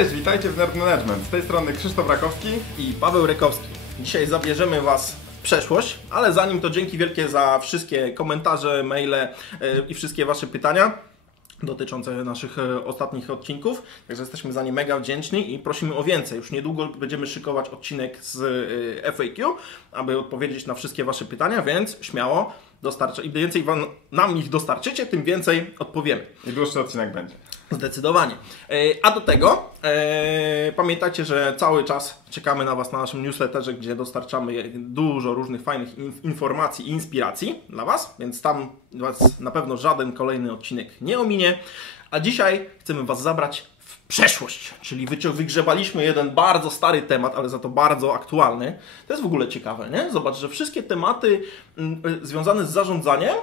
Cześć, witajcie w Nerd Management. Z tej strony Krzysztof Rakowski i Paweł Rykowski. Dzisiaj zabierzemy Was w przeszłość, ale zanim to dzięki wielkie za wszystkie komentarze, maile i wszystkie Wasze pytania dotyczące naszych ostatnich odcinków. Także jesteśmy za nie mega wdzięczni i prosimy o więcej. Już niedługo będziemy szykować odcinek z FAQ, aby odpowiedzieć na wszystkie Wasze pytania, więc śmiało dostarczę. Im więcej nam ich dostarczycie, tym więcej odpowiemy. I dłuższy odcinek będzie. Zdecydowanie. A do tego pamiętajcie, że cały czas czekamy na Was na naszym newsletterze, gdzie dostarczamy dużo różnych fajnych informacji i inspiracji dla Was, więc tam Was na pewno żaden kolejny odcinek nie ominie. A dzisiaj chcemy Was zabrać w przeszłość, czyli wygrzebaliśmy jeden bardzo stary temat, ale za to bardzo aktualny. To jest w ogóle ciekawe, nie? Zobacz, że wszystkie tematy związane z zarządzaniem,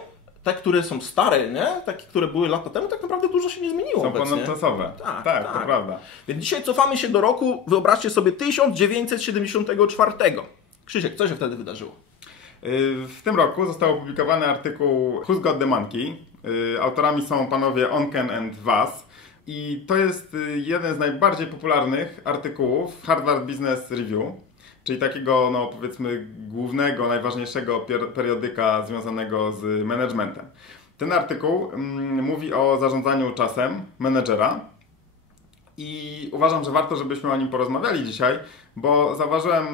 te, które są stare, nie? Takie, które były lata temu, tak naprawdę dużo się nie zmieniło. Są ponadczasowe. Tak, to prawda. Więc dzisiaj cofamy się do roku, wyobraźcie sobie, 1974. Krzysiek, co się wtedy wydarzyło? W tym roku został opublikowany artykuł Who's Got the Monkey. Autorami są panowie Onken and Vass. I to jest jeden z najbardziej popularnych artykułów Harvard Business Review, czyli takiego, no powiedzmy, głównego, najważniejszego periodyka związanego z managementem. Ten artykuł mówi o zarządzaniu czasem menedżera i uważam, że warto, żebyśmy o nim porozmawiali dzisiaj, bo zauważyłem,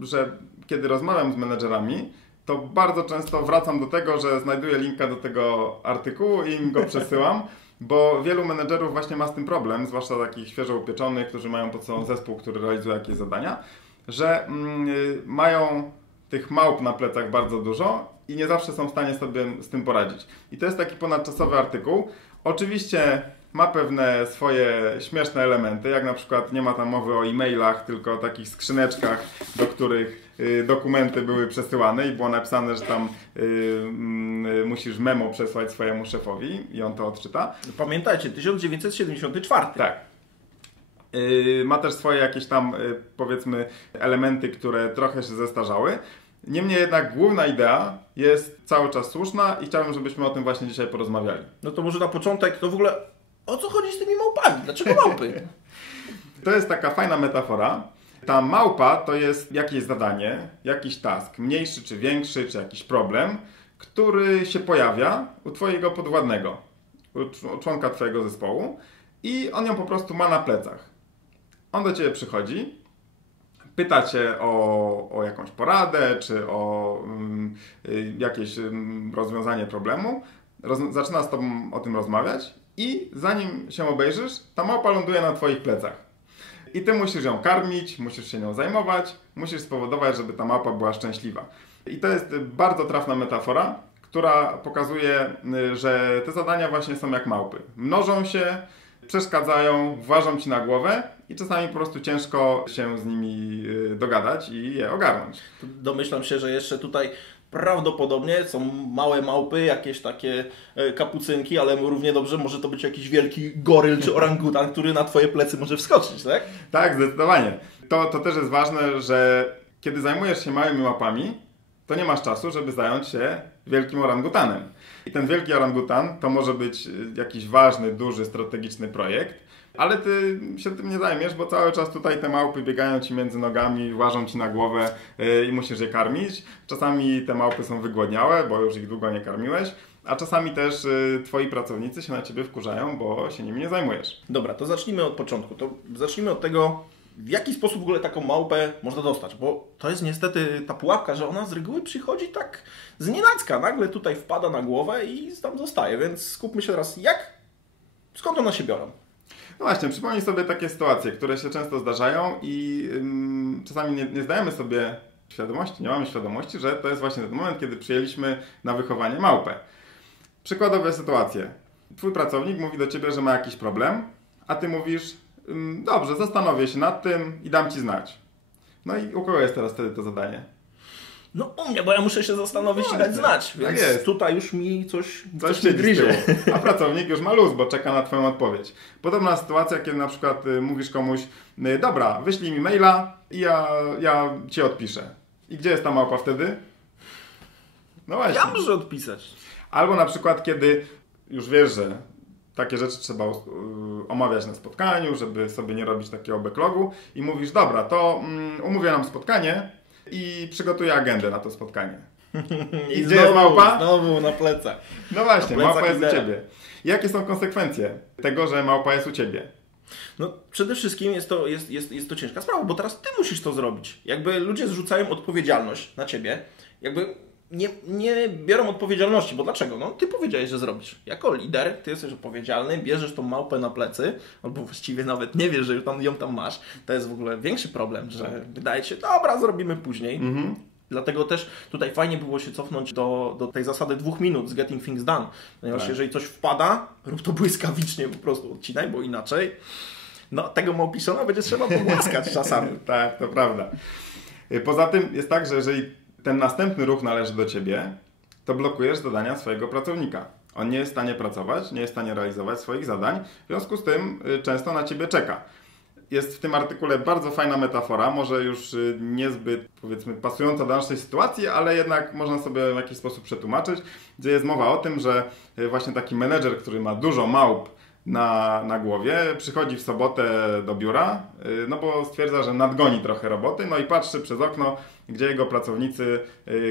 że kiedy rozmawiam z menedżerami, to bardzo często wracam do tego, że znajduję linka do tego artykułu i im go przesyłam, bo wielu menedżerów właśnie ma z tym problem, zwłaszcza takich świeżo upieczonych, którzy mają pod sobą zespół, który realizuje jakieś zadania, że mają tych małp na plecach bardzo dużo i nie zawsze są w stanie sobie z tym poradzić. I to jest taki ponadczasowy artykuł. Oczywiście ma pewne swoje śmieszne elementy, jak na przykład nie ma tam mowy o e-mailach, tylko o takich skrzyneczkach, do których dokumenty były przesyłane i było napisane, że tam musisz memo przesłać swojemu szefowi i on to odczyta. Pamiętajcie, 1974. Tak. Ma też swoje jakieś tam, powiedzmy, elementy, które trochę się zestarzały. Niemniej jednak główna idea jest cały czas słuszna i chciałbym, żebyśmy o tym właśnie dzisiaj porozmawiali. No to może na początek, to w ogóle o co chodzi z tymi małpami? Dlaczego małpy? To jest taka fajna metafora. Ta małpa to jest jakieś zadanie, jakiś task, mniejszy czy większy, czy jakiś problem, który się pojawia u Twojego podwładnego, u członka Twojego zespołu i on ją po prostu ma na plecach. On do Ciebie przychodzi, pyta Cię o jakąś poradę, czy o jakieś rozwiązanie problemu, zaczyna z Tobą o tym rozmawiać i zanim się obejrzysz, ta małpa ląduje na Twoich plecach. I Ty musisz ją karmić, musisz się nią zajmować, musisz spowodować, żeby ta małpa była szczęśliwa. I to jest bardzo trafna metafora, która pokazuje, że te zadania właśnie są jak małpy. Mnożą się, przeszkadzają, włażą Ci na głowę i czasami po prostu ciężko się z nimi dogadać i je ogarnąć. Domyślam się, że jeszcze tutaj prawdopodobnie są małe małpy, jakieś takie kapucynki, ale równie dobrze może to być jakiś wielki goryl czy orangutan, który na Twoje plecy może wskoczyć, tak? Tak, zdecydowanie. To też jest ważne, że kiedy zajmujesz się małymi małpami, to nie masz czasu, żeby zająć się wielkim orangutanem. I ten wielki orangutan to może być jakiś ważny, duży, strategiczny projekt, ale Ty się tym nie zajmiesz, bo cały czas tutaj te małpy biegają Ci między nogami, łażą Ci na głowę i musisz je karmić. Czasami te małpy są wygłodniałe, bo już ich długo nie karmiłeś, a czasami też Twoi pracownicy się na Ciebie wkurzają, bo się nimi nie zajmujesz. Dobra, to zacznijmy od początku. To zacznijmy od tego, w jaki sposób w ogóle taką małpę można dostać, bo to jest niestety ta pułapka, że ona z reguły przychodzi tak znienacka, nagle tutaj wpada na głowę i tam zostaje, więc skupmy się teraz, skąd one się biorą? No właśnie, przypomnij sobie takie sytuacje, które się często zdarzają i czasami nie zdajemy sobie świadomości, nie mamy świadomości, że to jest właśnie ten moment, kiedy przyjęliśmy na wychowanie małpę. Przykładowe sytuacje. Twój pracownik mówi do Ciebie, że ma jakiś problem, a Ty mówisz: dobrze, zastanowię się nad tym i dam Ci znać. No i u kogo jest teraz wtedy to zadanie? No u mnie, bo ja muszę się zastanowić i dać znać, więc tak jest. Tutaj już mi coś się gryzie. A pracownik już ma luz, bo czeka na Twoją odpowiedź. Podobna sytuacja, kiedy na przykład mówisz komuś: dobra, wyślij mi maila i ja Ci odpiszę. I gdzie jest ta małpa wtedy? No właśnie. Ja muszę odpisać. Albo na przykład, kiedy już wiesz, że takie rzeczy trzeba omawiać na spotkaniu, żeby sobie nie robić takiego backlogu i mówisz, dobra, to umówię nam spotkanie i przygotuję agendę na to spotkanie. I gdzie jest małpa? Znowu na plecach. No właśnie, na małpa jest u ciebie. Jakie są konsekwencje tego, że małpa jest u ciebie? No przede wszystkim jest to ciężka sprawa, bo teraz ty musisz to zrobić. Jakby ludzie zrzucają odpowiedzialność na ciebie, jakby nie biorą odpowiedzialności, bo dlaczego? No ty powiedziałeś, że zrobisz. Jako lider ty jesteś odpowiedzialny, bierzesz tą małpę na plecy, albo właściwie nawet nie wiesz, że ją tam masz. To jest w ogóle większy problem, że wydaje się, dobra, zrobimy później. Dlatego też tutaj fajnie było się cofnąć do tej zasady 2 minut z getting things done. Ponieważ jeżeli coś wpada, rób to błyskawicznie, po prostu odcinaj, bo inaczej no tego małpiszona będzie trzeba pogłaskać czasami. Tak, to prawda. Poza tym jest tak, że jeżeli ten następny ruch należy do ciebie, to blokujesz zadania swojego pracownika. On nie jest w stanie pracować, nie jest w stanie realizować swoich zadań, w związku z tym często na ciebie czeka. Jest w tym artykule bardzo fajna metafora, może już niezbyt, powiedzmy, pasująca do naszej sytuacji, ale jednak można sobie w jakiś sposób przetłumaczyć, gdzie jest mowa o tym, że właśnie taki menedżer, który ma dużo małp na głowie, przychodzi w sobotę do biura, no bo stwierdza, że nadgoni trochę roboty, no i patrzy przez okno, gdzie jego pracownicy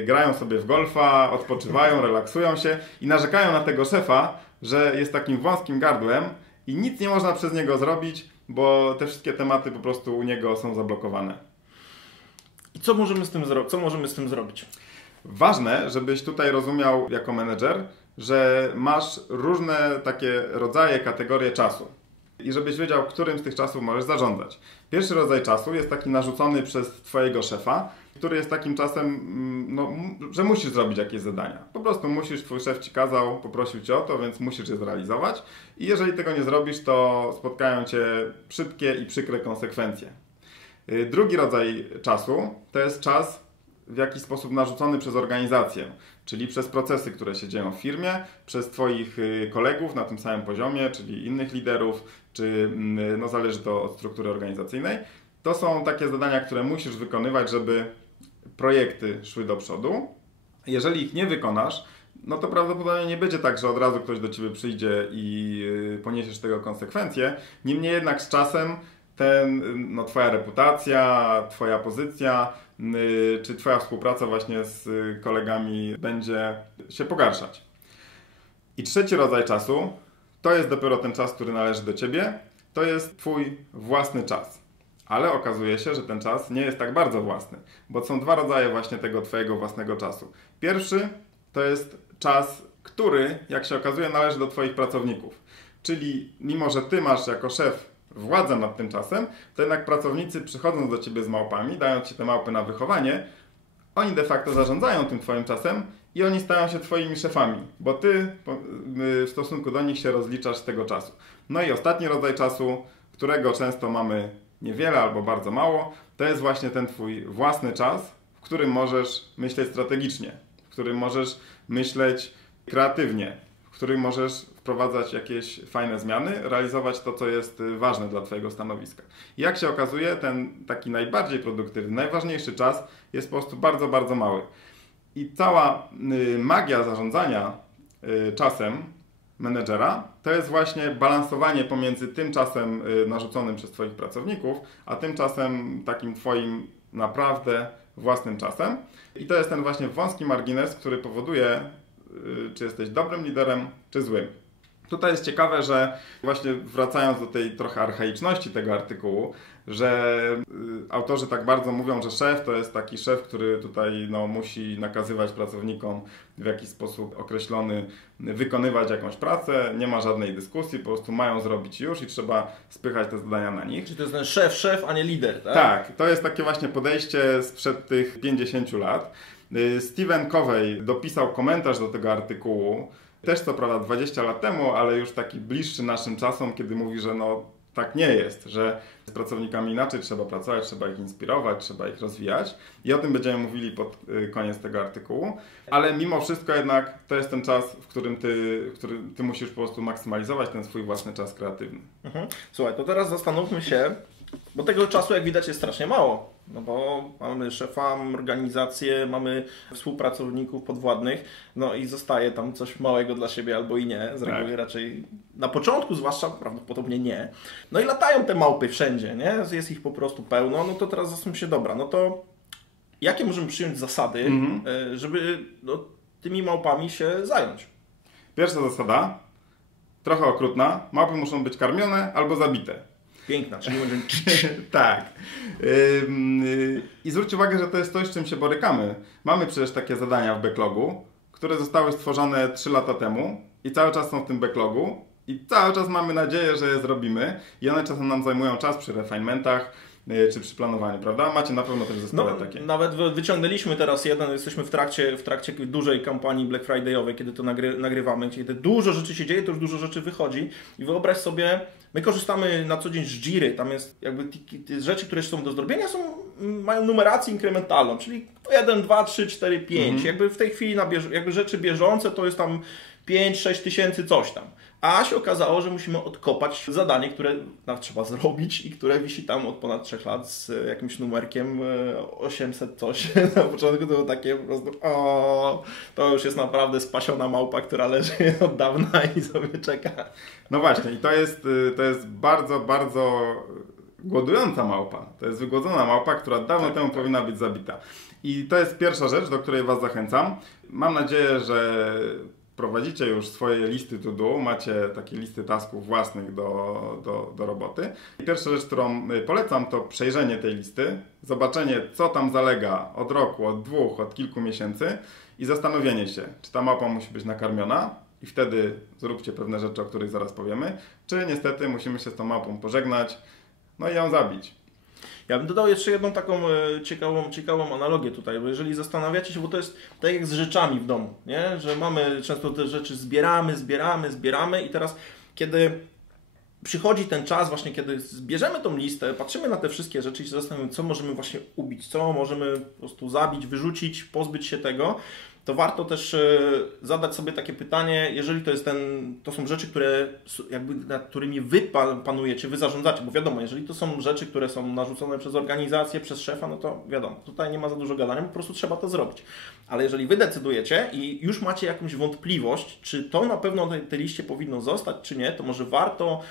grają sobie w golfa, odpoczywają, relaksują się i narzekają na tego szefa, że jest takim wąskim gardłem i nic nie można przez niego zrobić, bo te wszystkie tematy po prostu u niego są zablokowane. I co możemy z tym zrobić? Ważne, żebyś tutaj rozumiał jako menedżer, że masz różne takie rodzaje, kategorie czasu. I żebyś wiedział, którym z tych czasów możesz zarządzać. Pierwszy rodzaj czasu jest taki narzucony przez twojego szefa, który jest takim czasem, no, że musisz zrobić jakieś zadania. Po prostu musisz, twój szef ci kazał, poprosił cię o to, więc musisz je zrealizować. I jeżeli tego nie zrobisz, to spotkają cię szybkie i przykre konsekwencje. Drugi rodzaj czasu to jest czas w jakiś sposób narzucony przez organizację, czyli przez procesy, które się dzieją w firmie, przez twoich kolegów na tym samym poziomie, czyli innych liderów, czy no zależy to od struktury organizacyjnej. To są takie zadania, które musisz wykonywać, żeby projekty szły do przodu. Jeżeli ich nie wykonasz, no to prawdopodobnie nie będzie tak, że od razu ktoś do ciebie przyjdzie i poniesiesz tego konsekwencje. Niemniej jednak z czasem twoja reputacja, twoja pozycja, czy twoja współpraca właśnie z kolegami będzie się pogarszać. I trzeci rodzaj czasu, to jest dopiero ten czas, który należy do ciebie, to jest twój własny czas. Ale okazuje się, że ten czas nie jest tak bardzo własny, bo są dwa rodzaje właśnie tego twojego własnego czasu. Pierwszy to jest czas, który, jak się okazuje, należy do twoich pracowników. Czyli mimo, że ty masz jako szef władzę nad tym czasem, to jednak pracownicy przychodząc do ciebie z małpami, dają ci te małpy na wychowanie, oni de facto zarządzają tym twoim czasem i oni stają się twoimi szefami, bo ty w stosunku do nich się rozliczasz z tego czasu. No i ostatni rodzaj czasu, którego często mamy niewiele albo bardzo mało, to jest właśnie ten twój własny czas, w którym możesz myśleć strategicznie, w którym możesz myśleć kreatywnie, w którym możesz wprowadzać jakieś fajne zmiany, realizować to, co jest ważne dla twojego stanowiska. I jak się okazuje, ten taki najbardziej produktywny, najważniejszy czas jest po prostu bardzo, bardzo mały. I cała magia zarządzania czasem menedżera to jest właśnie balansowanie pomiędzy tym czasem narzuconym przez twoich pracowników, a tym czasem takim twoim naprawdę własnym czasem. I to jest ten właśnie wąski margines, który powoduje, czy jesteś dobrym liderem, czy złym. Tutaj jest ciekawe, że właśnie wracając do tej trochę archaiczności tego artykułu, że autorzy tak bardzo mówią, że szef to jest taki szef, który tutaj musi nakazywać pracownikom w jakiś sposób określony, wykonywać jakąś pracę, nie ma żadnej dyskusji, po prostu mają zrobić już i trzeba spychać te zadania na nich. Czyli to jest ten szef, a nie lider, tak? Tak, to jest takie właśnie podejście sprzed tych 50 lat. Stephen Covey dopisał komentarz do tego artykułu, też co prawda 20 lat temu, ale już taki bliższy naszym czasom, kiedy mówi, że tak nie jest, że z pracownikami inaczej trzeba pracować, trzeba ich inspirować, trzeba ich rozwijać. I o tym będziemy mówili pod koniec tego artykułu. Ale mimo wszystko jednak to jest ten czas, w którym ty musisz po prostu maksymalizować ten swój własny czas kreatywny. Słuchaj, to teraz zastanówmy się, bo tego czasu jak widać jest strasznie mało. No bo mamy szefa, mamy organizację, mamy współpracowników podwładnych, no i zostaje tam coś małego dla siebie albo i nie. Z reguły raczej na początku zwłaszcza prawdopodobnie nie. No i latają te małpy wszędzie, nie? Jest ich po prostu pełno, no to teraz zastanówmy się, dobra, no to jakie możemy przyjąć zasady, żeby tymi małpami się zająć? Pierwsza zasada, trochę okrutna, małpy muszą być karmione albo zabite. Piękna, czyli będziemy... Tak. I zwróć uwagę, że to jest coś, z czym się borykamy. Mamy przecież takie zadania w backlogu, które zostały stworzone 3 lata temu i cały czas są w tym backlogu i cały czas mamy nadzieję, że je zrobimy i one czasem nam zajmują czas przy refinementach czy przy planowaniu, prawda? Macie na pewno też zespoły takie. Nawet wyciągnęliśmy teraz jeden, jesteśmy w trakcie dużej kampanii Black Friday'owej, kiedy to nagrywamy, kiedy dużo rzeczy się dzieje, to już dużo rzeczy wychodzi i wyobraź sobie, my korzystamy na co dzień z Jiry, tam jest jakby te rzeczy, które są do zrobienia, mają numerację inkrementalną, czyli 1, 2, 3, 4, 5. Jakby w tej chwili jakby rzeczy bieżące to jest tam 5-6 tysięcy coś tam. A się okazało, że musimy odkopać zadanie, które trzeba zrobić i które wisi tam od ponad 3 lat z jakimś numerkiem 800 coś. Na początku to było takie po prostu to już jest naprawdę spasiona małpa, która leży od dawna i sobie czeka. No właśnie i to jest bardzo, bardzo głodująca małpa. To jest wygłodzona małpa, która dawno temu powinna być zabita. I to jest pierwsza rzecz, do której Was zachęcam. Mam nadzieję, że prowadzicie już swoje listy to do, macie takie listy tasków własnych do roboty. I pierwsza rzecz, którą polecam, to przejrzenie tej listy, zobaczenie, co tam zalega od roku, od 2, od kilku miesięcy i zastanowienie się, czy ta małpa musi być nakarmiona i wtedy zróbcie pewne rzeczy, o których zaraz powiemy, czy niestety musimy się z tą małpą pożegnać, no i ją zabić. Ja bym dodał jeszcze jedną taką ciekawą analogię tutaj, bo jeżeli zastanawiacie się, bo to jest tak jak z rzeczami w domu, nie? Że mamy często te rzeczy zbieramy i teraz kiedy przychodzi ten czas właśnie, kiedy zbierzemy tą listę, patrzymy na te wszystkie rzeczy i się zastanawiamy, co możemy właśnie ubić, co możemy po prostu zabić, wyrzucić, pozbyć się tego, to warto też zadać sobie takie pytanie, jeżeli to są rzeczy, nad którymi wy panujecie, wy zarządzacie, bo wiadomo, jeżeli to są rzeczy, które są narzucone przez organizację, przez szefa, no to wiadomo, tutaj nie ma za dużo gadania, po prostu trzeba to zrobić. Ale jeżeli wy decydujecie i już macie jakąś wątpliwość, czy to na pewno na tej liście powinno zostać, czy nie, to może warto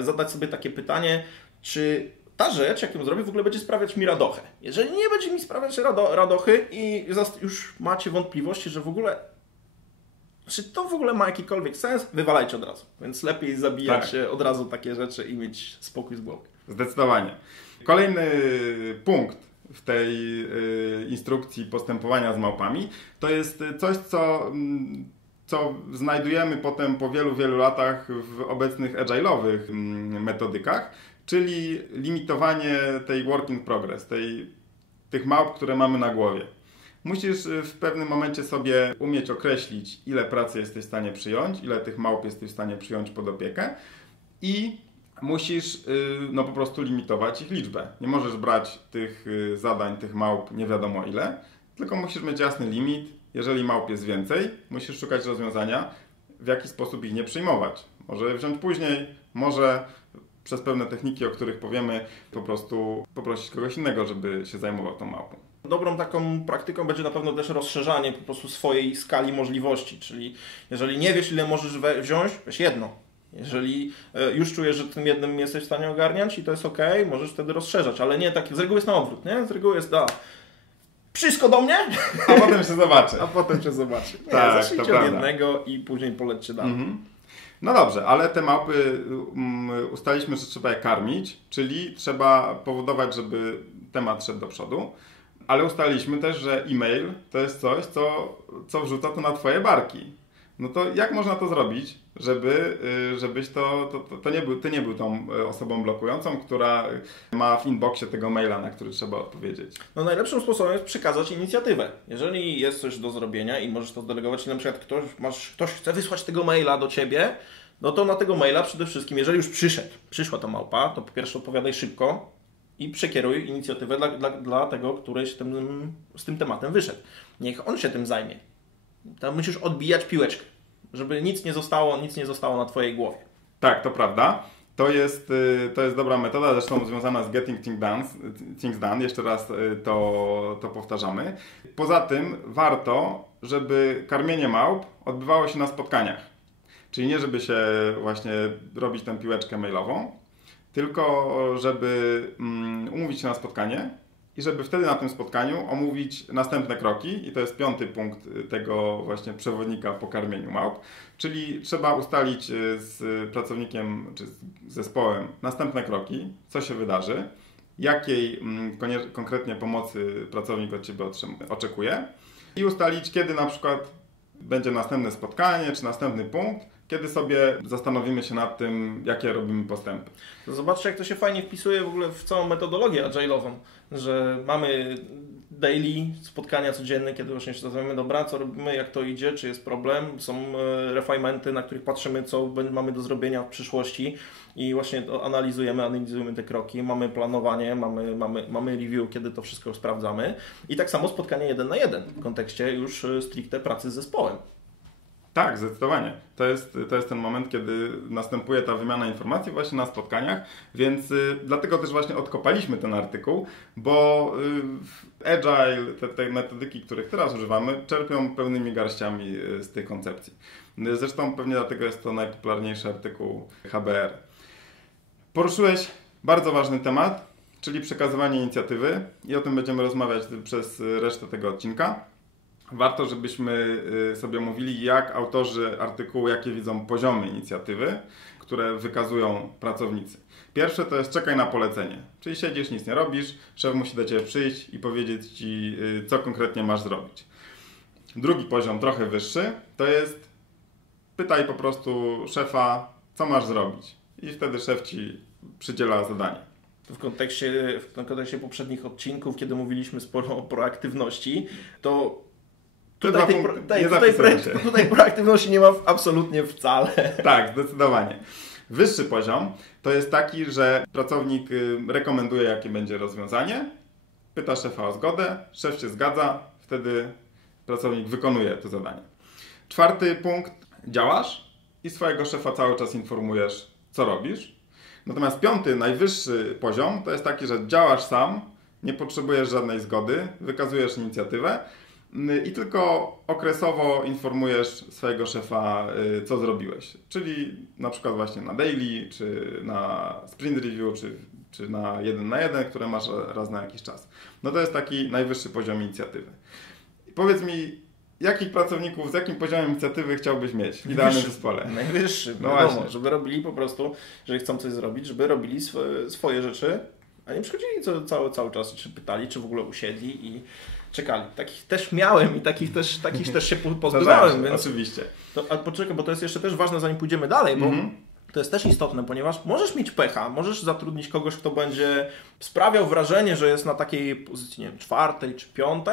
zadać sobie takie pytanie, czy ta rzecz, jak ją zrobię, w ogóle będzie sprawiać mi radochę. Jeżeli nie będzie mi sprawiać radochy i już macie wątpliwości, że w ogóle, czy to w ogóle ma jakikolwiek sens, wywalajcie od razu. Więc lepiej zabijać od razu takie rzeczy i mieć spokój z głowy. Zdecydowanie. Kolejny punkt w tej instrukcji postępowania z małpami to jest coś, co znajdujemy potem po wielu latach w obecnych agile'owych metodykach, czyli limitowanie tej work in progress, tych małp, które mamy na głowie. Musisz w pewnym momencie sobie umieć określić, ile pracy jesteś w stanie przyjąć, ile tych małp jesteś w stanie przyjąć pod opiekę i musisz po prostu limitować ich liczbę. Nie możesz brać tych zadań, tych małp nie wiadomo ile, tylko musisz mieć jasny limit. Jeżeli małp jest więcej, musisz szukać rozwiązania, w jaki sposób ich nie przyjmować. Może wziąć później, może przez pewne techniki, o których powiemy, po prostu poprosić kogoś innego, żeby się zajmował tą małpą. Dobrą taką praktyką będzie na pewno też rozszerzanie po prostu swojej skali możliwości, czyli jeżeli nie wiesz, ile możesz wziąć, weź jedno. Jeżeli już czujesz, że tym jednym jesteś w stanie ogarniać i to jest ok, możesz wtedy rozszerzać, ale nie tak, z reguły jest na odwrót, nie? Z reguły jest wszystko do mnie, a potem się zobaczy. Nie, tak, zacznijcie od jednego i później polećcie dalej. No dobrze, ale te małpy ustaliliśmy, że trzeba je karmić, czyli trzeba powodować, żeby temat szedł do przodu, ale ustaliliśmy też, że e-mail to jest coś, co wrzuca to na Twoje barki. No to jak można to zrobić, żebyś ty nie był tą osobą blokującą, która ma w inboxie tego maila, na który trzeba odpowiedzieć? No najlepszym sposobem jest przekazać inicjatywę. Jeżeli jest coś do zrobienia i możesz to delegować, na przykład ktoś chce wysłać tego maila do Ciebie, no to na tego maila przede wszystkim, jeżeli już przyszła ta małpa, to po pierwsze odpowiadaj szybko i przekieruj inicjatywę dla tego, który z tym tematem wyszedł. Niech on się tym zajmie. Tam musisz odbijać piłeczkę, żeby nic nie zostało na Twojej głowie. Tak, to prawda. To jest dobra metoda, zresztą związana z Getting Things Done. Jeszcze raz to powtarzamy. Poza tym warto, żeby karmienie małp odbywało się na spotkaniach. Czyli nie żeby się właśnie robić tę piłeczkę mailową, tylko żeby umówić się na spotkanie i żeby wtedy na tym spotkaniu omówić następne kroki. I to jest 5. punkt tego właśnie przewodnika po karmieniu małp. Czyli trzeba ustalić z pracownikiem czy z zespołem następne kroki, co się wydarzy, jakiej konkretnie pomocy pracownik od Ciebie oczekuje i ustalić, kiedy na przykład będzie następne spotkanie czy następny punkt, kiedy sobie zastanowimy się nad tym, jakie robimy postępy. Zobaczcie, jak to się fajnie wpisuje w ogóle w całą metodologię agile'ową, że mamy daily, spotkania codzienne, kiedy właśnie się zastanawiamy, dobra, co robimy, jak to idzie, czy jest problem, są refinementy, na których patrzymy, co mamy do zrobienia w przyszłości i właśnie analizujemy te kroki, mamy planowanie, mamy review, kiedy to wszystko sprawdzamy i tak samo spotkanie 1 na 1 w kontekście już stricte pracy z zespołem. Tak, zdecydowanie. To jest ten moment, kiedy następuje ta wymiana informacji właśnie na spotkaniach, więc dlatego też właśnie odkopaliśmy ten artykuł, bo Agile, te metodyki, których teraz używamy, czerpią pełnymi garściami z tej koncepcji. Zresztą pewnie dlatego jest to najpopularniejszy artykuł HBR. Poruszyłeś bardzo ważny temat, czyli przekazywanie inicjatywy i o tym będziemy rozmawiać przez resztę tego odcinka. Warto, żebyśmy sobie mówili, jak autorzy artykułu, jakie widzą poziomy inicjatywy, które wykazują pracownicy. Pierwsze to jest czekaj na polecenie, czyli siedzisz, nic nie robisz, szef musi do Ciebie przyjść i powiedzieć Ci, co konkretnie masz zrobić. Drugi poziom, trochę wyższy, to jest pytaj po prostu szefa, co masz zrobić i wtedy szef Ci przydziela zadanie. W kontekście poprzednich odcinków, kiedy mówiliśmy sporo o proaktywności, to Tutaj proaktywności nie ma absolutnie wcale. Tak, zdecydowanie. Wyższy poziom to jest taki, że pracownik rekomenduje, jakie będzie rozwiązanie, pyta szefa o zgodę, szef się zgadza, wtedy pracownik wykonuje to zadanie. 4. punkt, działasz i swojego szefa cały czas informujesz, co robisz. Natomiast 5., najwyższy poziom to jest taki, że działasz sam, nie potrzebujesz żadnej zgody, wykazujesz inicjatywę i tylko okresowo informujesz swojego szefa, co zrobiłeś. Czyli na przykład właśnie na daily, czy na sprint review, czy na 1 na 1, które masz raz na jakiś czas. No to jest taki najwyższy poziom inicjatywy. I powiedz mi, jakich pracowników z jakim poziomem inicjatywy chciałbyś mieć w idealnym zespole? Najwyższy, no wiadomo, właśnie. Żeby robili po prostu, jeżeli chcą coś zrobić, żeby robili swoje rzeczy, a nie przychodzili cały czas, czy pytali, czy w ogóle usiedli i czekali. Takich też miałem i takich też się pozbywałem. Więc oczywiście. Ale poczekaj, bo to jest jeszcze też ważne, zanim pójdziemy dalej, bo to jest też istotne, ponieważ możesz mieć pecha, możesz zatrudnić kogoś, kto będzie sprawiał wrażenie, że jest na takiej pozycji, nie wiem, 4. czy 5.,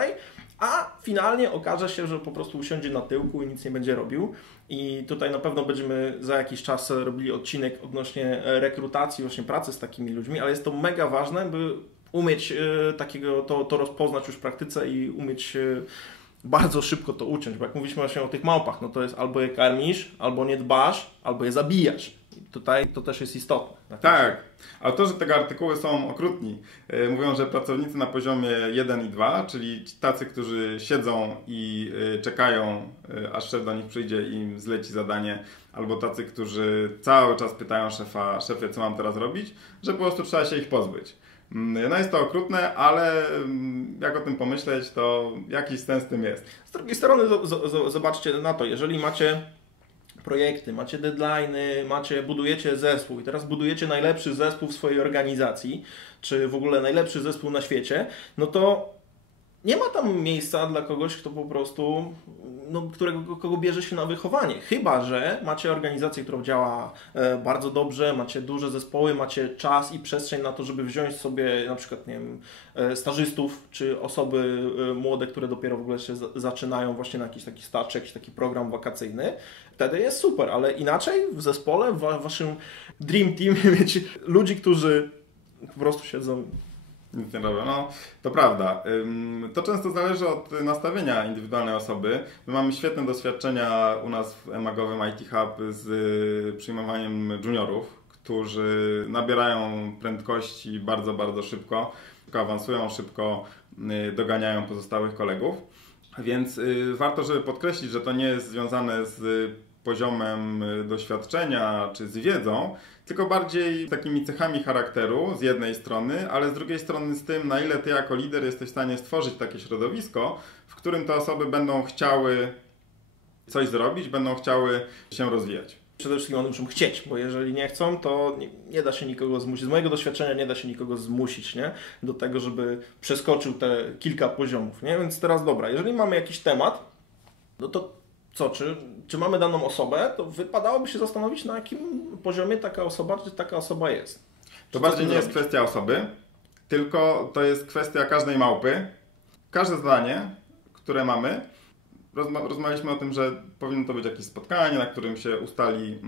a finalnie okaże się, że po prostu usiądzie na tyłku i nic nie będzie robił. I tutaj na pewno będziemy za jakiś czas robili odcinek odnośnie rekrutacji, właśnie pracy z takimi ludźmi, ale jest to mega ważne, by umieć to rozpoznać już w praktyce i umieć bardzo szybko to uciąć, bo jak mówiliśmy właśnie o tych małpach, no to jest albo je karmisz, albo nie dbasz, albo je zabijasz. I tutaj to też jest istotne. Tak, autorzy tego artykułu są okrutni. Mówią, że pracownicy na poziomie 1 i 2, czyli tacy, którzy siedzą i czekają, aż szef do nich przyjdzie i im zleci zadanie, albo tacy, którzy cały czas pytają szefa, szefie, co mam teraz robić, że po prostu trzeba się ich pozbyć. No jest to okrutne, ale jak o tym pomyśleć, to jakiś sens w tym jest. Z drugiej strony zobaczcie na to, jeżeli macie projekty, macie deadline'y, budujecie zespół i teraz budujecie najlepszy zespół w swojej organizacji, czy w ogóle najlepszy zespół na świecie, no to nie ma tam miejsca dla kogoś, kto po prostu, kogo bierze się na wychowanie. Chyba że macie organizację, która działa bardzo dobrze, macie duże zespoły, macie czas i przestrzeń na to, żeby wziąć sobie na przykład, nie wiem, stażystów, czy osoby młode, które dopiero w ogóle się zaczynają właśnie na jakiś taki staż, czy jakiś taki program wakacyjny. Wtedy jest super, ale inaczej w zespole, w waszym dream team mieć ludzi, którzy po prostu siedzą. Nic nie robią. No, to prawda. To często zależy od nastawienia indywidualnej osoby. My mamy świetne doświadczenia u nas w EMAG-owym IT Hub z przyjmowaniem juniorów, którzy nabierają prędkości bardzo, bardzo szybko awansują, szybko doganiają pozostałych kolegów. Więc warto, żeby podkreślić, że to nie jest związane z poziomem doświadczenia czy z wiedzą, tylko bardziej takimi cechami charakteru z jednej strony, ale z drugiej strony z tym, na ile ty jako lider jesteś w stanie stworzyć takie środowisko, w którym te osoby będą chciały coś zrobić, będą chciały się rozwijać. Przede wszystkim one muszą chcieć, bo jeżeli nie chcą, to nie da się nikogo zmusić. Z mojego doświadczenia nie da się nikogo zmusić, nie? Do tego, żeby przeskoczył te kilka poziomów. Nie? Więc teraz dobra, jeżeli mamy jakiś temat, no to co, czy mamy daną osobę, to wypadałoby się zastanowić, na jakim poziomie taka osoba jest. To bardziej nie jest kwestia osoby, tylko to jest kwestia każdej małpy. Każde zadanie, które mamy, rozmawialiśmy o tym, że powinno to być jakieś spotkanie, na którym się ustali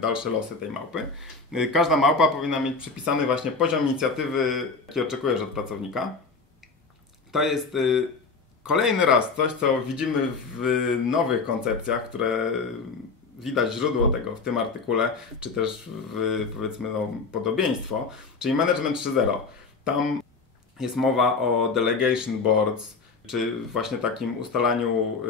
dalsze losy tej małpy. Każda małpa powinna mieć przypisany właśnie poziom inicjatywy, jaki oczekujesz od pracownika. To jest kolejny raz coś, co widzimy w nowych koncepcjach, które widać źródło tego w tym artykule, czy też w, powiedzmy, podobieństwo, czyli Management 3.0. Tam jest mowa o delegation boards, czy właśnie takim ustalaniu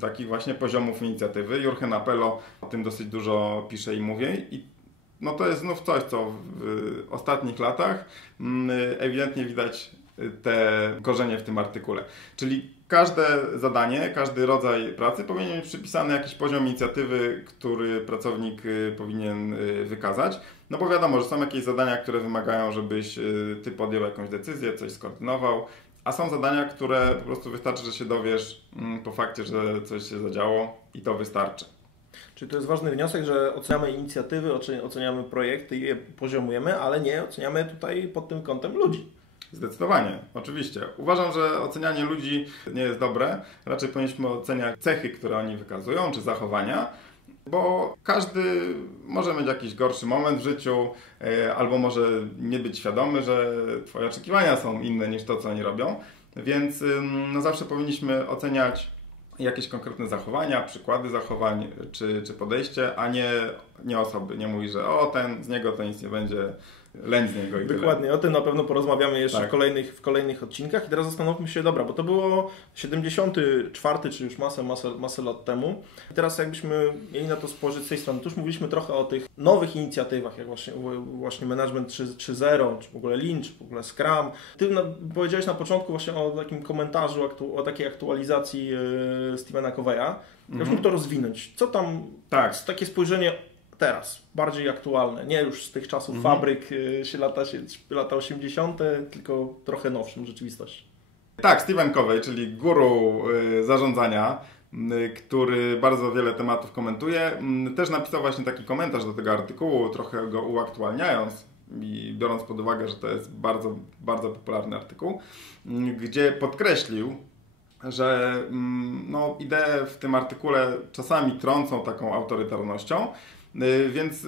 takich właśnie poziomów inicjatywy. Jurgen Appelo o tym dosyć dużo pisze i mówi. I no to jest znów coś, co w ostatnich latach ewidentnie widać te korzenie w tym artykule. Czyli każde zadanie, każdy rodzaj pracy powinien mieć przypisany jakiś poziom inicjatywy, który pracownik powinien wykazać. No bo wiadomo, że są jakieś zadania, które wymagają, żebyś ty podjął jakąś decyzję, coś skoordynował, a są zadania, które po prostu wystarczy, że się dowiesz po fakcie, że coś się zadziało i to wystarczy. Czyli to jest ważny wniosek, że oceniamy inicjatywy, oceniamy projekty i je poziomujemy, ale nie oceniamy tutaj pod tym kątem ludzi. Zdecydowanie, oczywiście. Uważam, że ocenianie ludzi nie jest dobre. Raczej powinniśmy oceniać cechy, które oni wykazują, czy zachowania, bo każdy może mieć jakiś gorszy moment w życiu, albo może nie być świadomy, że twoje oczekiwania są inne niż to, co oni robią. Więc no, zawsze powinniśmy oceniać jakieś konkretne zachowania, przykłady zachowań, czy podejście, a nie osoby. Nie mówi, że z niego to nic nie będzie, leń z niego i Dokładnie, tyle. O tym na pewno porozmawiamy jeszcze Tak. w kolejnych odcinkach. I teraz zastanówmy się, dobra, bo to było 74, czy już masę lat temu. I teraz jakbyśmy mieli na to spojrzeć z tej strony, to już mówiliśmy trochę o tych nowych inicjatywach, jak właśnie Management 3.0, czy w ogóle Lean, czy w ogóle Scrum. Ty powiedziałeś na początku właśnie o takim komentarzu, o takiej aktualizacji Stephena Coveya. Jakbyśmy to rozwinąć. Co tam, takie spojrzenie teraz, bardziej aktualne, nie już z tych czasów fabryk, lata 80., tylko trochę nowszym rzeczywistości. Tak, Stephen Covey, czyli guru zarządzania, który bardzo wiele tematów komentuje, też napisał właśnie taki komentarz do tego artykułu, trochę go uaktualniając i biorąc pod uwagę, że to jest bardzo, bardzo popularny artykuł, gdzie podkreślił, że no, idee w tym artykule czasami trącą taką autorytarnością, więc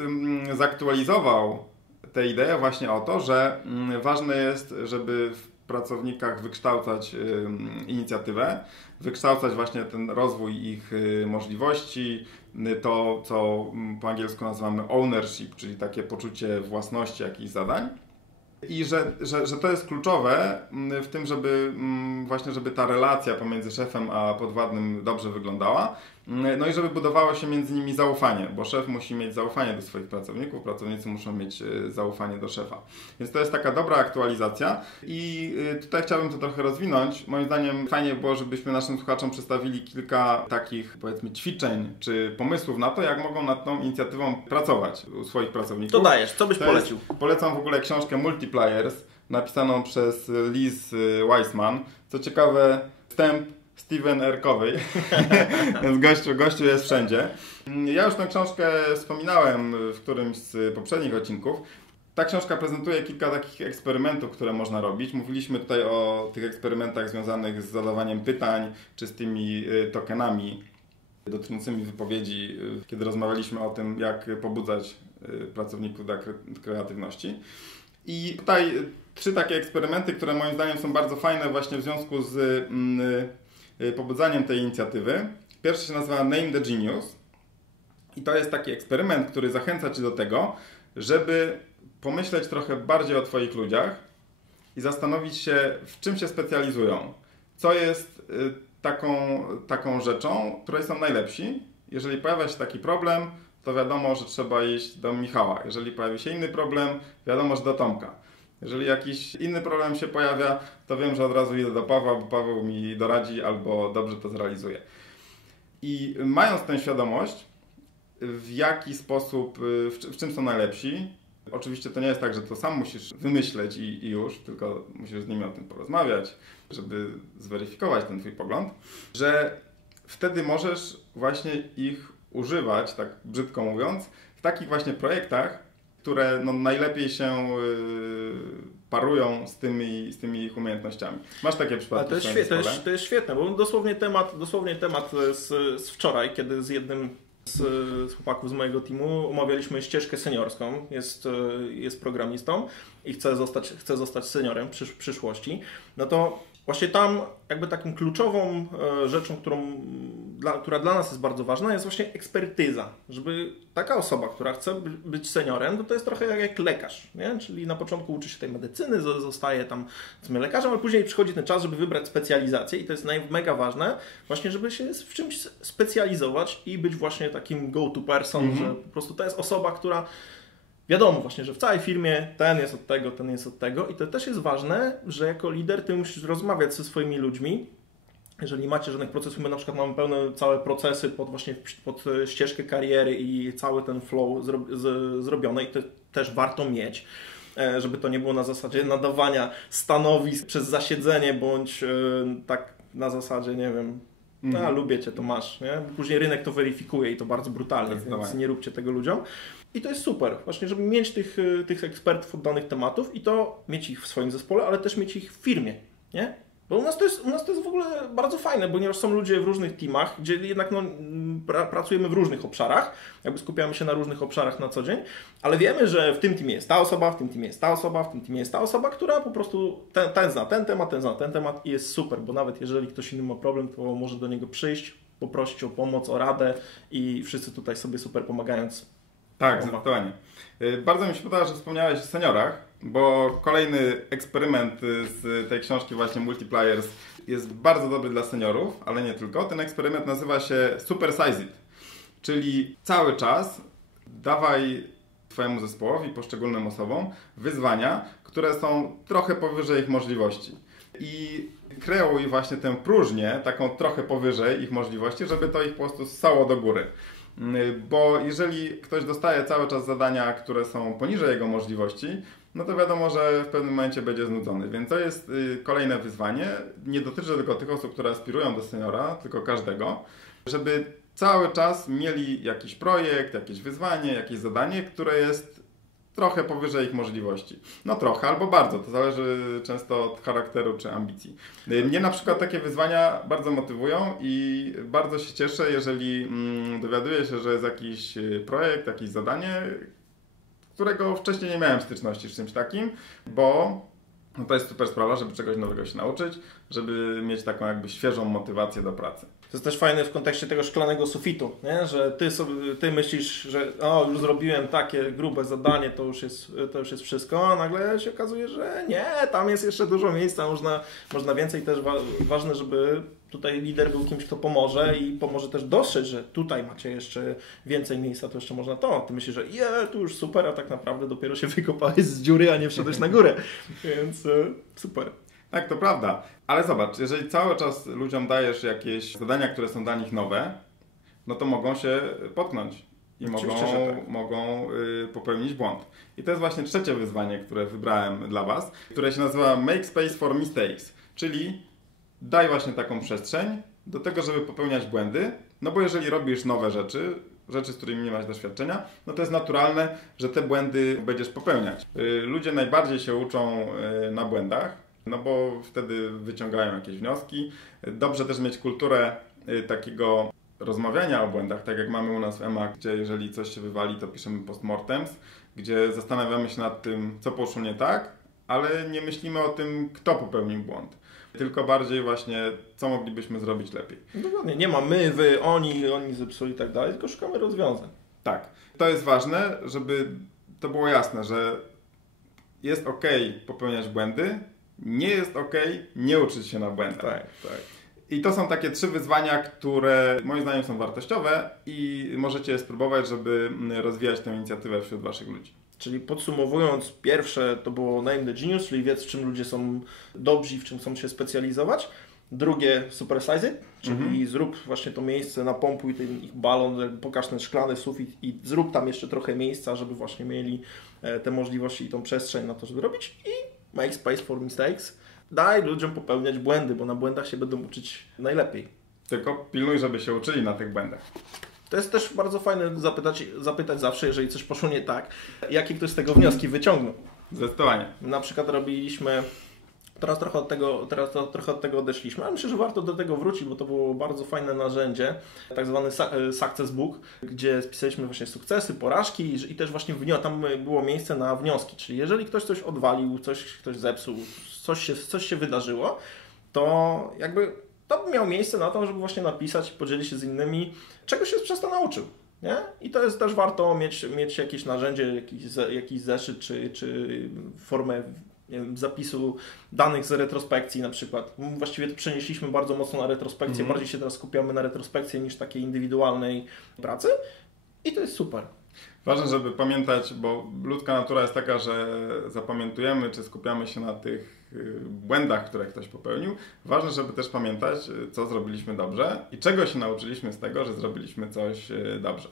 zaktualizował tę ideę właśnie o to, że ważne jest, żeby w pracownikach wykształcać inicjatywę, wykształcać właśnie ten rozwój ich możliwości, to co po angielsku nazywamy ownership, czyli takie poczucie własności jakichś zadań. I że to jest kluczowe w tym, żeby ta relacja pomiędzy szefem a podwładnym dobrze wyglądała. No i żeby budowało się między nimi zaufanie, bo szef musi mieć zaufanie do swoich pracowników, pracownicy muszą mieć zaufanie do szefa. Więc to jest taka dobra aktualizacja i tutaj chciałbym to trochę rozwinąć. Moim zdaniem fajnie było, żebyśmy naszym słuchaczom przedstawili kilka takich, powiedzmy, ćwiczeń czy pomysłów na to, jak mogą nad tą inicjatywą pracować u swoich pracowników. To dajesz, co byś polecił? Polecam w ogóle książkę Multipliers, napisaną przez Liz Wiseman. Co ciekawe, wstęp Stephen R. Covey, więc gościu jest wszędzie. Ja już tę książkę wspominałem w którymś z poprzednich odcinków. Ta książka prezentuje kilka takich eksperymentów, które można robić. Mówiliśmy tutaj o tych eksperymentach związanych z zadawaniem pytań, czy z tymi tokenami dotyczącymi wypowiedzi, kiedy rozmawialiśmy o tym, jak pobudzać pracowników do kreatywności. I tutaj 3 takie eksperymenty, które moim zdaniem są bardzo fajne właśnie w związku z pobudzaniem tej inicjatywy. Pierwszy się nazywa Name the Genius i to jest taki eksperyment, który zachęca Cię do tego, żeby pomyśleć trochę bardziej o Twoich ludziach i zastanowić się, w czym się specjalizują. Co jest taką rzeczą, której są najlepsi. Jeżeli pojawia się taki problem, to wiadomo, że trzeba iść do Michała. Jeżeli pojawi się inny problem, wiadomo, że do Tomka. Jeżeli jakiś inny problem się pojawia, to wiem, że od razu idę do Pawła, bo Paweł mi doradzi albo dobrze to zrealizuje. I mając tę świadomość, w jaki sposób, w czym są najlepsi, oczywiście to nie jest tak, że to sam musisz wymyśleć i już, tylko musisz z nimi o tym porozmawiać, żeby zweryfikować ten Twój pogląd, że wtedy możesz właśnie ich używać, tak brzydko mówiąc, w takich właśnie projektach, które najlepiej się parują z tymi ich umiejętnościami. Masz takie przypadki? To jest świetne, bo dosłownie temat z wczoraj, kiedy z jednym z chłopaków z mojego teamu omawialiśmy ścieżkę seniorską, jest programistą i chce zostać seniorem w przyszłości, no to właśnie tam jakby taką kluczową rzeczą, która dla nas jest bardzo ważna, jest właśnie ekspertyza. Żeby taka osoba, która chce być seniorem, to jest trochę jak lekarz, nie? Czyli na początku uczy się tej medycyny, zostaje tam lekarzem, ale później przychodzi ten czas, żeby wybrać specjalizację i to jest mega ważne, właśnie żeby się w czymś specjalizować i być właśnie takim go-to person, że po prostu to jest osoba, która wiadomo właśnie, że w całej firmie ten jest od tego i to też jest ważne, że jako lider ty musisz rozmawiać ze swoimi ludźmi. Jeżeli macie żadnych procesów, my na przykład mamy pełne całe procesy pod ścieżkę kariery i cały ten flow zrobione i to też warto mieć, żeby to nie było na zasadzie nadawania stanowisk przez zasiedzenie bądź tak na zasadzie, nie wiem, lubię cię, to masz, nie? Później rynek to weryfikuje i to bardzo brutalnie, więc nie róbcie tego ludziom. I to jest super, właśnie, żeby mieć tych ekspertów od danych tematów i to mieć ich w swoim zespole, ale też mieć ich w firmie, nie? Bo u nas to jest w ogóle bardzo fajne, ponieważ są ludzie w różnych teamach, gdzie jednak pracujemy w różnych obszarach, jakby skupiamy się na różnych obszarach na co dzień, ale wiemy, że w tym teamie jest ta osoba, w tym teamie jest ta osoba, w tym teamie jest ta osoba, która po prostu ten zna ten temat i jest super, bo nawet jeżeli ktoś inny ma problem, to może do niego przyjść, poprosić o pomoc, o radę i wszyscy tutaj sobie super pomagając. Tak, zdecydowanie. Bardzo mi się podoba, że wspomniałeś o seniorach, bo kolejny eksperyment z tej książki właśnie Multipliers jest bardzo dobry dla seniorów, ale nie tylko. Ten eksperyment nazywa się Super Size It, czyli cały czas dawaj Twojemu zespołowi, poszczególnym osobom wyzwania, które są trochę powyżej ich możliwości. I kreuj właśnie tę próżnię, taką trochę powyżej ich możliwości, żeby to ich po prostu ssało do góry. Bo jeżeli ktoś dostaje cały czas zadania, które są poniżej jego możliwości, no to wiadomo, że w pewnym momencie będzie znudzony. Więc to jest kolejne wyzwanie. Nie dotyczy tylko tych osób, które aspirują do seniora, tylko każdego, żeby cały czas mieli jakiś projekt, jakieś wyzwanie, jakieś zadanie, które jest trochę powyżej ich możliwości. No trochę albo bardzo, to zależy często od charakteru czy ambicji. Mnie na przykład takie wyzwania bardzo motywują i bardzo się cieszę, jeżeli dowiaduję się, że jest jakiś projekt, jakieś zadanie, którego wcześniej nie miałem styczności z czymś takim, bo to jest super sprawa, żeby czegoś nowego się nauczyć, żeby mieć taką jakby świeżą motywację do pracy. To jest też fajne w kontekście tego szklanego sufitu, nie? Że ty myślisz, że już zrobiłem takie grube zadanie, to już jest wszystko, a nagle się okazuje, że nie, tam jest jeszcze dużo miejsca, można więcej. Też ważne, żeby tutaj lider był kimś, kto pomoże i pomoże też dostrzec, że tutaj macie jeszcze więcej miejsca, to jeszcze można to. Ty myślisz, że tu już super, a tak naprawdę dopiero się wykopałeś z dziury, a nie wszedłeś na górę. Więc super. Tak, to prawda. Ale zobacz, jeżeli cały czas ludziom dajesz jakieś zadania, które są dla nich nowe, no to mogą się potknąć i mogą popełnić błąd. I to jest właśnie trzecie wyzwanie, które wybrałem dla Was, które się nazywa Make Space for Mistakes, czyli daj właśnie taką przestrzeń do tego, żeby popełniać błędy, no bo jeżeli robisz nowe rzeczy, z którymi nie masz doświadczenia, no to jest naturalne, że te błędy będziesz popełniać. Ludzie najbardziej się uczą na błędach, no bo wtedy wyciągają jakieś wnioski. Dobrze też mieć kulturę takiego rozmawiania o błędach, tak jak mamy u nas w EMA, gdzie jeżeli coś się wywali, to piszemy postmortems, gdzie zastanawiamy się nad tym, co poszło nie tak, ale nie myślimy o tym, kto popełnił błąd. Tylko bardziej właśnie, co moglibyśmy zrobić lepiej. Dokładnie, nie ma my, wy, oni zepsuli i tak dalej, tylko szukamy rozwiązań. Tak, to jest ważne, żeby to było jasne, że jest ok popełniać błędy, nie jest ok nie uczyć się na błędach. Tak. I to są takie 3 wyzwania, które moim zdaniem są wartościowe i możecie je spróbować, żeby rozwijać tę inicjatywę wśród waszych ludzi. Czyli podsumowując, pierwsze to było Name the Genius, czyli wiedz, w czym ludzie są dobrzy i w czym chcą się specjalizować. Drugie, supersize it, czyli zrób właśnie to miejsce, napompuj ten ich balon, pokaż ten szklany sufit i zrób tam jeszcze trochę miejsca, żeby właśnie mieli te możliwości i tą przestrzeń na to, żeby robić i make space for mistakes. Daj ludziom popełniać błędy, bo na błędach się będą uczyć najlepiej. Tylko pilnuj, żeby się uczyli na tych błędach. To jest też bardzo fajne zapytać zawsze, jeżeli coś poszło nie tak, jakie ktoś z tego wnioski wyciągnął. Zdecydowanie. Na przykład robiliśmy, teraz trochę od tego odeszliśmy, ale myślę, że warto do tego wrócić, bo to było bardzo fajne narzędzie, tak zwany Success Book, gdzie spisaliśmy właśnie sukcesy, porażki i też właśnie tam było miejsce na wnioski, czyli jeżeli ktoś coś odwalił, ktoś zepsuł, coś się wydarzyło, to jakby to by miało miejsce na to, żeby właśnie napisać i podzielić się z innymi, czego się przez to nauczył. Nie? I to jest też warto mieć jakieś narzędzie, jakiś zeszyt czy formę, nie wiem, zapisu danych z retrospekcji na przykład. Właściwie to przenieśliśmy bardzo mocno na retrospekcję, bardziej się teraz skupiamy na retrospekcji niż takiej indywidualnej pracy i to jest super. Ważne, żeby pamiętać, bo ludzka natura jest taka, że zapamiętujemy czy skupiamy się na tych błędach, które ktoś popełnił. Ważne, żeby też pamiętać, co zrobiliśmy dobrze i czego się nauczyliśmy z tego, że zrobiliśmy coś dobrze.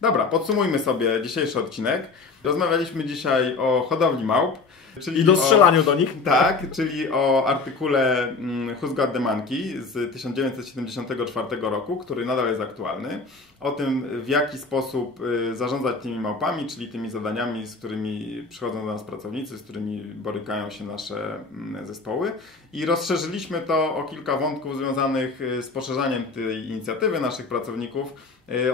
Dobra, podsumujmy sobie dzisiejszy odcinek. Rozmawialiśmy dzisiaj o hodowli małp. Czyli do strzelaniu do nich. Tak, czyli o artykule Who's Got the Monkey z 1974 roku, który nadal jest aktualny. O tym, w jaki sposób zarządzać tymi małpami, czyli tymi zadaniami, z którymi przychodzą do nas pracownicy, z którymi borykają się nasze zespoły. I rozszerzyliśmy to o kilka wątków związanych z poszerzaniem tej inicjatywy naszych pracowników.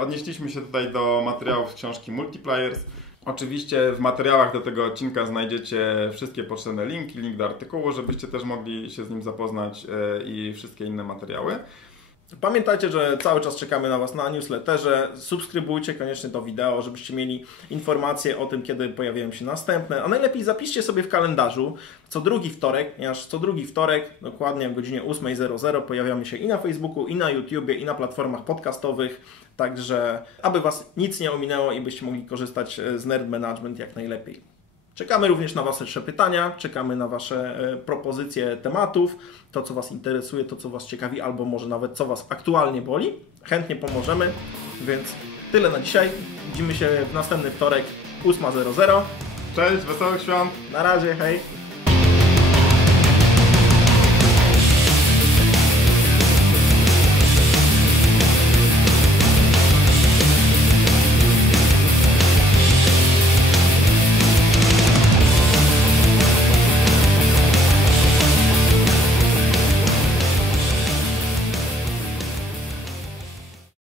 Odnieśliśmy się tutaj do materiałów z książki Multipliers. Oczywiście w materiałach do tego odcinka znajdziecie wszystkie potrzebne linki, link do artykułu, żebyście też mogli się z nim zapoznać i wszystkie inne materiały. Pamiętajcie, że cały czas czekamy na Was na newsletterze. Subskrybujcie koniecznie to wideo, żebyście mieli informacje o tym, kiedy pojawiają się następne. A najlepiej zapiszcie sobie w kalendarzu co drugi wtorek, ponieważ co drugi wtorek, dokładnie o godzinie 8:00 pojawiamy się i na Facebooku, i na YouTubie, i na platformach podcastowych. Także aby Was nic nie ominęło i byście mogli korzystać z Nerd Management jak najlepiej. Czekamy również na Wasze pytania, czekamy na Wasze propozycje tematów, to co Was interesuje, to co Was ciekawi, albo może nawet co Was aktualnie boli. Chętnie pomożemy, więc tyle na dzisiaj. Widzimy się w następny wtorek 8:00. Cześć, wesołych świąt! Na razie, hej!